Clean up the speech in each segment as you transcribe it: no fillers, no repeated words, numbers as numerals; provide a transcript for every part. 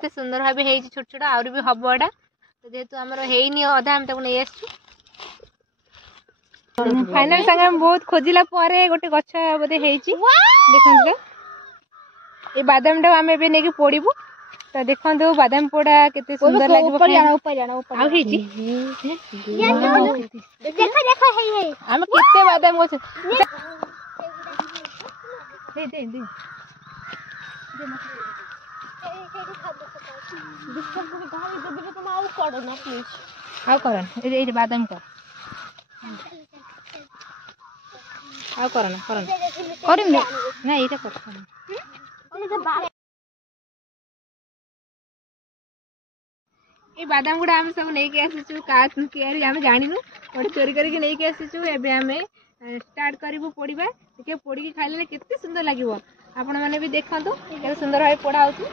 केते सुंदर भाबे हेई छोट छोट आउरी भी हबो एटा तो जेहेतु हमर हेइनी अधा हम ताको नै आसछु फाइनल संग हम बहुत खोजिला परे गोटे गछ बोधे हेइची देखन तो ए बादाम टा हम एबे नै के पोड़ीबू तो देखन तो बादाम पोड़ा केते सुंदर लागबो ऊपर जाना आ हेइची देखो देखो हेइ हम केते बादाम गछ दे दे दे बादाम कर ना ये बादाम गुड़ा आम सब नहीं के आसीचु का कियारी आम जानिनु गोटे चोरी करके नहीं के आसीचु एबे आमे स्टार्ट करिवु पोड़ीबा के पोड़ी के खाइले केते सुंदर लागिवो आपण माने भी देखंतु केते सुंदर भाई पोड़ा होती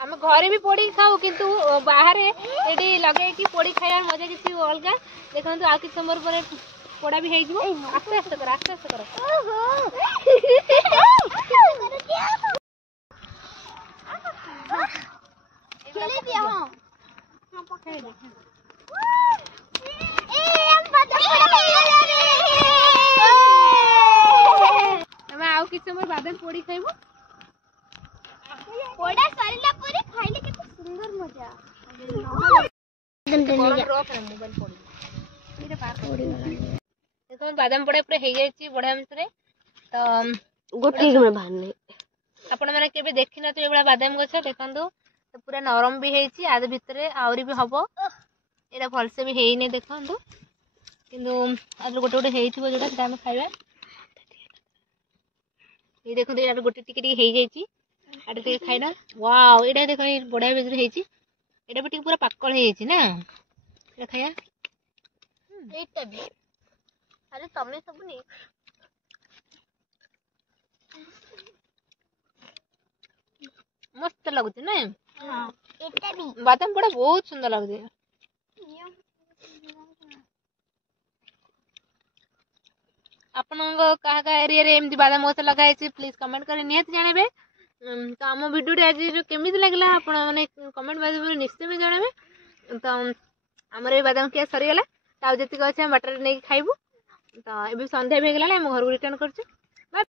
आम घरे भी पोड़ी खाऊ किंतु बाहर एडी लगे कि पोड़ी खाइबार मजा किसी अलग देखो आ कि समय पर पोड़ा भी हेइजबो आस्ते आस्ते कर खेले दिया हां हां पकड़े दे हम आउ कि समय बादल पोड़ी खाइबो पोड़ा सरिला परे खाइले केते सुंदर मजा मोबाइल पोड़ी इरे पार पोड़ी वाला देखो बादाम पोड़ा पूरा हे जाईची बढा मिसरे तो गोटी में भाने आपण माने केबे देखिना तो एबला बादाम गछ देखंदो तो पूरा नरम भी हेची आद भितरे आउरी भी हबो एरा भलसे भी हेइने देखंदो किंतु आदर गोटे गोटे हेइथिबो जोटा सेटा हम खाइबा ये देखो एरा गोटे टिके टिके हेइ जाईची आटे टिके खाइना वाओ एटा देखो ए बढा बेजरे हेची एटा भी टिके पूरा पाकळ हेची ना एटा खाया एटा भी अरे तमे सब नहीं मस्त लगुच ना हां एटा भी बादाम पोड़ा बहुत सुंदर लगुच आपण कहा का एरिया रे एमती बादाम गछ लगाई छी प्लीज कमेंट करे नियत जानबे तो आम वीडियो आज जो केमिति लागला आपण माने कमेंट माध्यम निश्चय में जानबे तो हमर ए बादाम के सरी गला ताउ जति कहछ हम बाटर नै खाइबू तो एबे संध्या भी गेला हम घर रिटर्न करछु